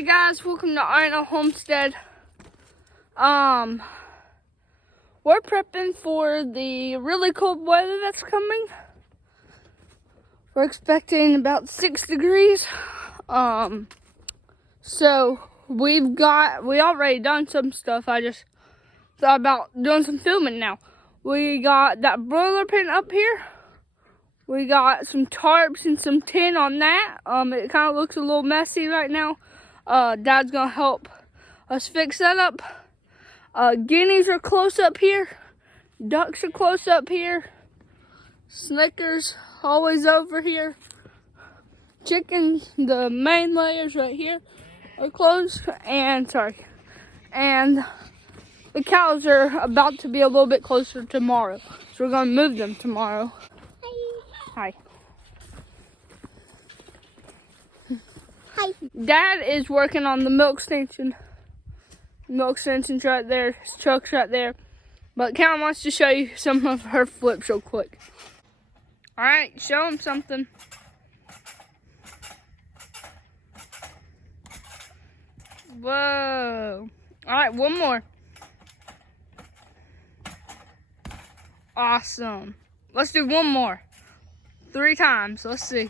Hey guys, welcome to Iron Homestead. We're prepping for the really cold weather that's coming. We're expecting about 6 degrees. So we already done some stuff. I just thought about doing some filming now. We got that broiler pen up here. We got some tarps and some tin on that. It kind of looks a little messy right now. Dad's gonna help us fix that up. Guineas are close up here. Ducks are close up here. Snickers always over here. Chickens, the main layers right here are close. And the cows are about to be a little bit closer tomorrow. So we're gonna move them tomorrow. Hi. Hi. Dad is working on the milk station. Milk station's right there. His truck's right there. But Callum wants to show you some of her flips real quick. All right, show him something. Whoa. All right, one more. Awesome. Let's do one more. 3 times. Let's see.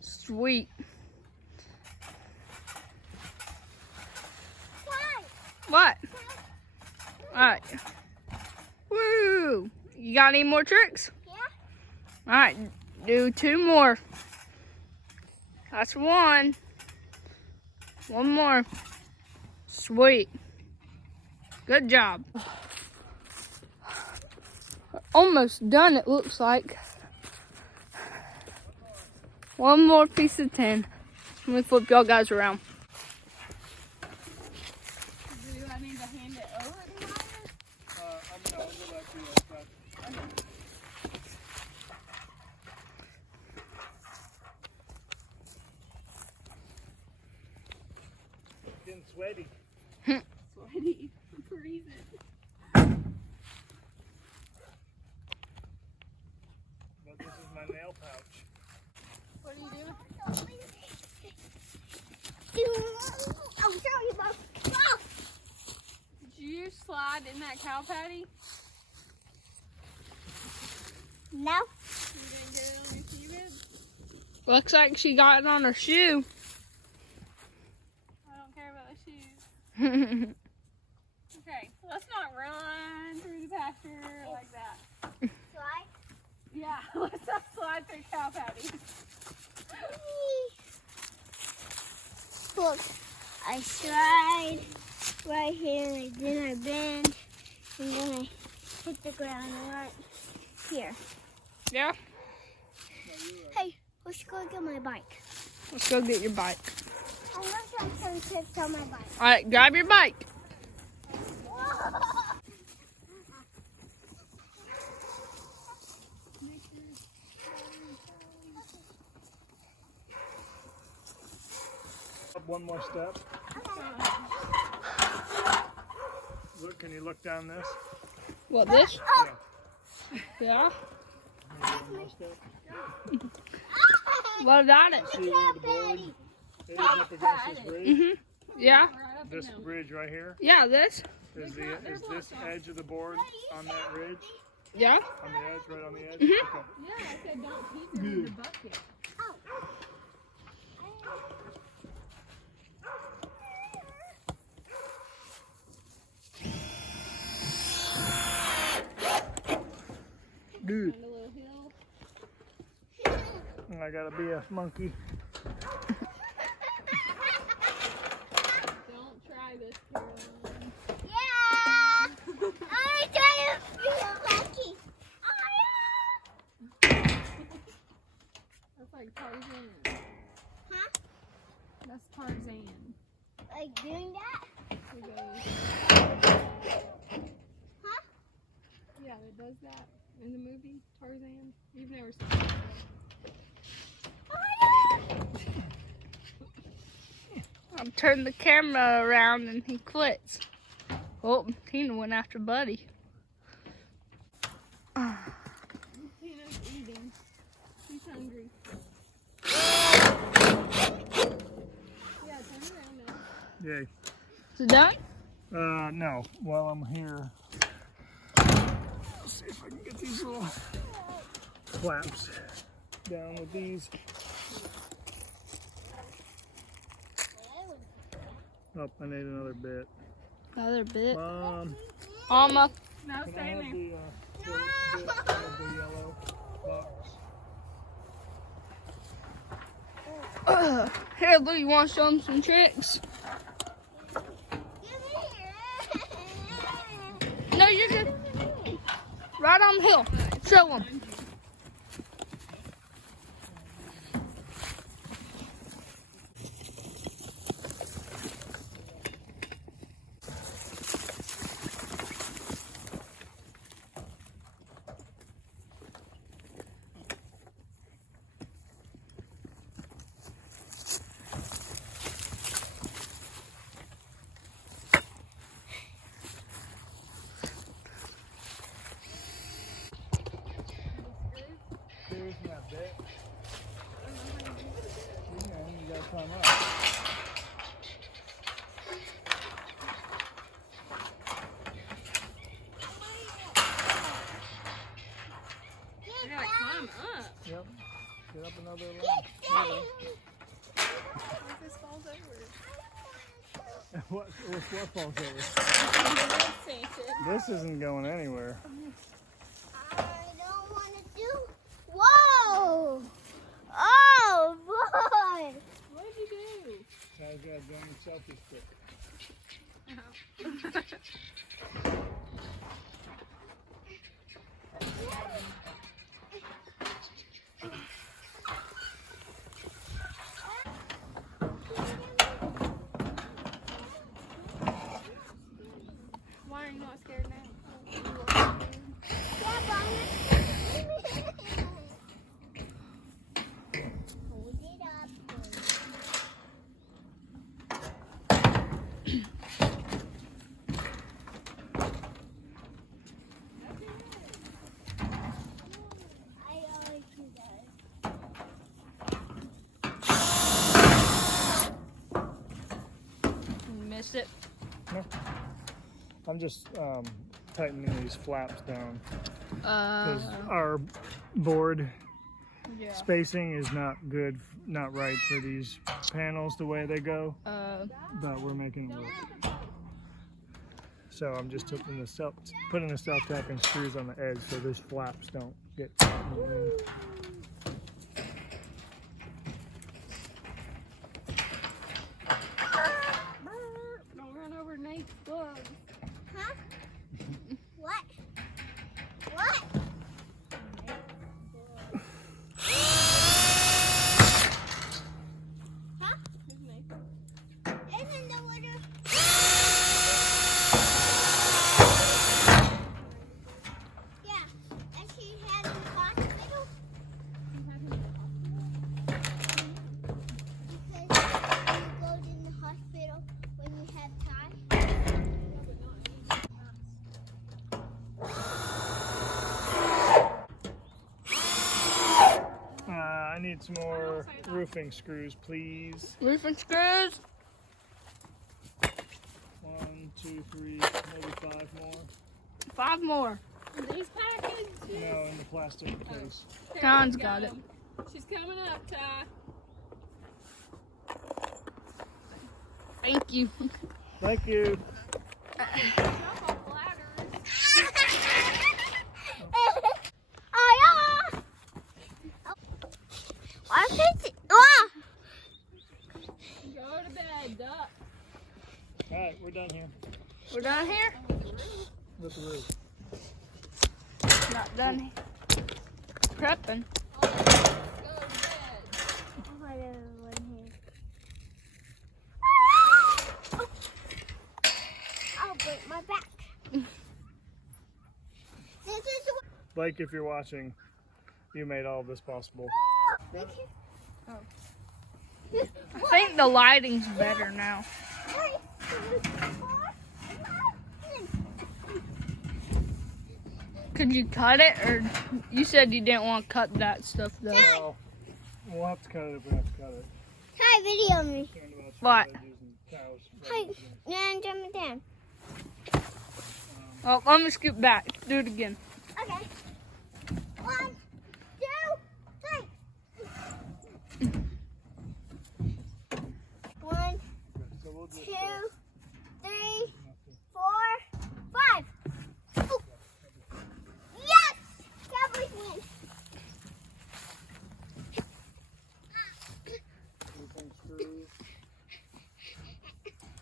Sweet. What? Alright. Woo! You got any more tricks? Yeah. Alright, do 2 more. That's 1. 1 more. Sweet. Good job. Almost done, it looks like. 1 more piece of tin. Let me flip y'all guys around. Do I need to hand it over to Maya? I'm gonna go back to you outside. Getting sweaty. Sweaty. Freezing. But this is my nail pouch. What are you doing? I'll show you, Mom. Oh. Did you slide in that cow patty? No. You didn't get it on your shoe bib? Looks like she got it on her shoe. I don't care about the shoes. Okay, let's not run through the pasture like that. Slide. Yeah, let's not slide through cow patties. Look, I slide right here, and then I bend, and then I hit the ground right here. Yeah? Hey, let's go get my bike. Let's go get your bike. I'm gonna try some tips on my bike. All right, grab your bike. Up 1 more step. Look, can you look down this? What, this? Yeah. Yeah? 1 more step. What about it? See where the board is up against this bridge? Mm-hmm. Yeah? This bridge right here Yeah, this? is this edge of the board on that ridge? Yeah? On the edge, right on the edge? Mhm. Okay. Yeah, I said don't keep them in the bucket. Good. A little hill. I gotta be a monkey. Don't try this, Caroline. Yeah! I'm trying to feel lucky. That's like Tarzan. Huh? That's Tarzan. Like doing that? He goes, Huh? yeah, it does that in the movie Tarzan. You've never seen it. I'm turning the camera around and he quits. Oh, Tina went after Buddy. Tina's eating. She's hungry. Yeah, turn around. Yay. Is it done? No. While I'm here, let's see if I can get these little flaps down with these. Oh, I need another bit. Another bit. Can Almost. I have the bit of the yellow box? Here, Lou, you want to show them some tricks? No, you're good. Right on the hill. Show them. Screws in that bit. Yeah, you gotta climb up. You gotta climb up. Yep. Get up another line. What if this falls over? What falls over? Santa. This isn't going anywhere. I don't want to do. Whoa! Oh boy! What did you do? Now you gotta join the selfie stick. Why are you not scared now? Yeah, Bonnie. Hold it up. I always do that. You missed it. No. I'm just tightening these flaps down because our board Yeah. spacing is not good, not right for these panels the way they go, but we're making it work. So I'm just putting the self-tapping screws on the edge so these flaps don't get moving. Don't run over Nate's gloves. Huh? What? What? Huh? Who's Nate? Isn't the water? Yeah. And she had in the hospital because you go in the hospital when you have time. I need some more roofing screws, please. Roofing screws. 1, 2, 3, maybe 5 more. 5 more. These packages. No, in the plastic case. Con's got it. She's coming up, Ty. Thank you. Thank you. Jump off the ladder. Oh yeah. Why is it? Oh. Go to bed, duck. Alright, we're done here We're done here? with the roof. Not done here. Prepping. Go to bed. I'll break my back. This is Blake, if you're watching, you made all of this possible. what. I think the lighting's better now. Could you cut it, or you said you didn't want to cut that stuff though? Well, we'll have to cut it if we have to cut it. Try video me. Concerned about What? sharp edges and cows Hey, now jump it down. Oh, let me scoot back. Do it again. Okay. 1, 2, 3. 1, 2, 3, 4, 5. Ooh. Yes! Cowboys win.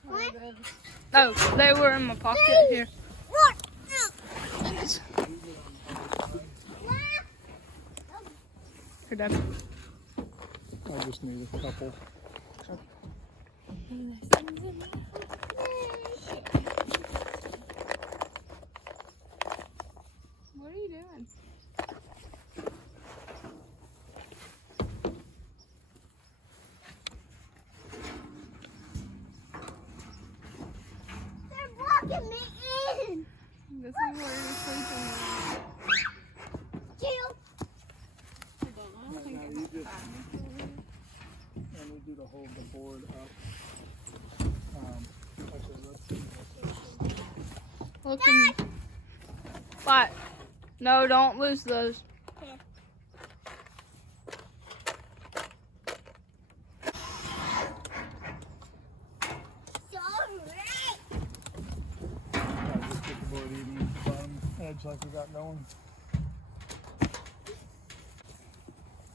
One, Oh, they were in my pocket here. 1, 2. Here, Dad. I just need a couple. What are you doing? They're blocking me in. This is where you're sleeping. Jill. I don't think Now it's you just, I need you to hold the board up. Actually, let's see. Looking. What? No, don't lose those. Just get the board even at the bottom edge like we got going.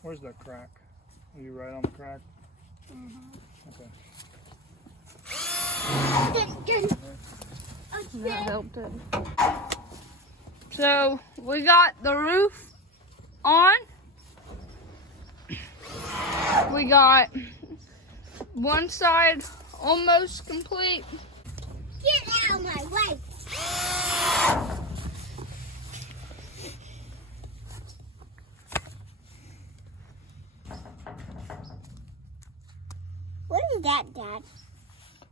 Where's that crack? Are you right on the crack? Okay. That helped it. So we got the roof on. We got one side almost complete. Get out of my way. What is that, Dad?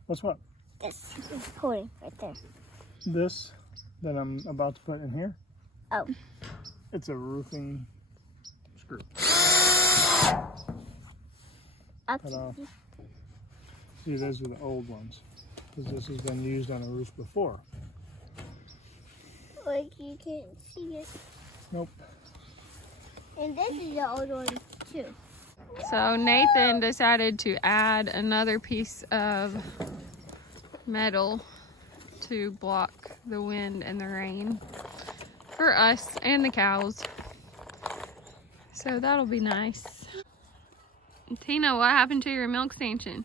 What's what? This is pulling right there. This that I'm about to put in here? Oh. It's a roofing screw. Ta-da. See, those are the old ones. Because this has been used on a roof before. Like you can't see it. Nope. And this is the old one too. So Nathan decided to add another piece of metal to block the wind and the rain for us and the cows. So that'll be nice. Tina, what happened to your milk stanchion?